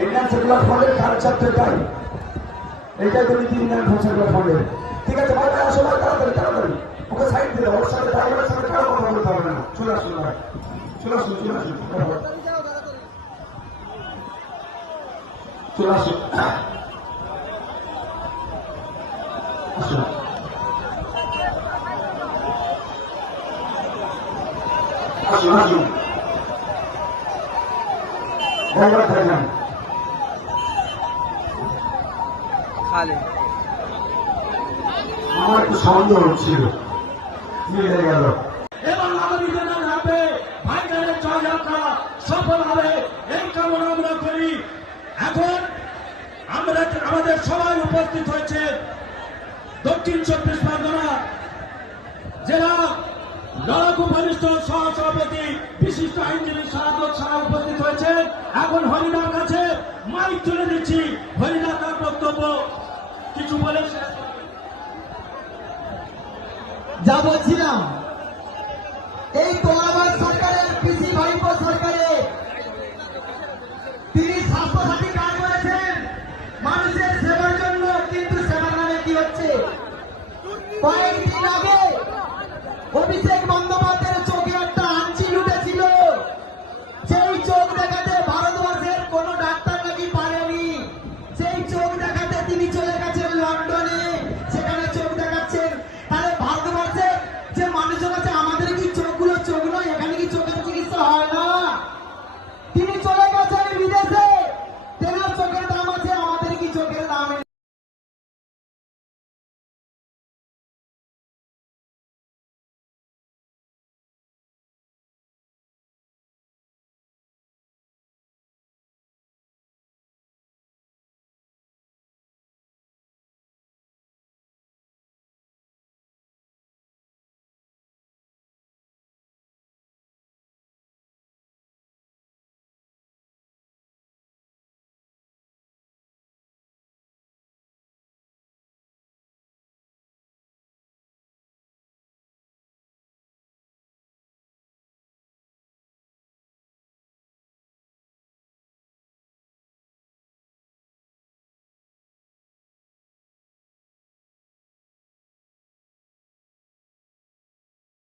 Indian secular ফ্রন্টের culture তো এটাই, এইটাই তো নীতি ইন্ডিয়ান সেকুলার ফ্রন্টের। ঠিক আছে ভাই, আসো ভাই, তাড়াতাড়ি তাড়াতাড়ি ওকে সাইড দিলে, ওর সাথে ড্রাইভারের সাথে কারো কথা বলতে হবে না। চলে আসুন ভাই, চলে আসুন, চলে আসুন, চলে আসুন, আসুন, আসুন, আসুন, ড্রাইভার থাকবেন। আমার একটু সন্দেহ হচ্ছিল, মিলে গেল। এবং আমাদের হাতে ভাইজানের জয়যাত্রা সফল হবে এই কামনা আমরা করি। এখন আমরা আমাদের সবাই উপস্থিত হয়েছে দক্ষিণ 24 পরগনা জেলা লড়াকু বরিষ্ঠ সহসভাপতি বিশিষ্ট আইনজীবী শাহাদত শাহ উপস্থিত হয়েছে। এখন হরিদার কাছে মাইক তুলে দিচ্ছি, হরিদা তার বক্তব্য কিছু বলে শেষ করবেন। যা বলছিলাম, এই তোলাবাদ সরকারের পিসি ভাইপো সরকারে তিনি স্বাস্থ্যসাথী কার্ড করেছেন মানুষের সেবার জন্য, কিন্তু সেবার নামে কি হচ্ছে? কয়েকদিন আগে অভিষেক বন্দ্যোপাধ্যায়ের চোখে একটা আঞ্চি উঠেছিল, সেই চোখ দেখাতে ভারতবর্ষের কোন ডাক্তার নাকি পারেনি, সেই চোখ দেখাতে তিনি চলে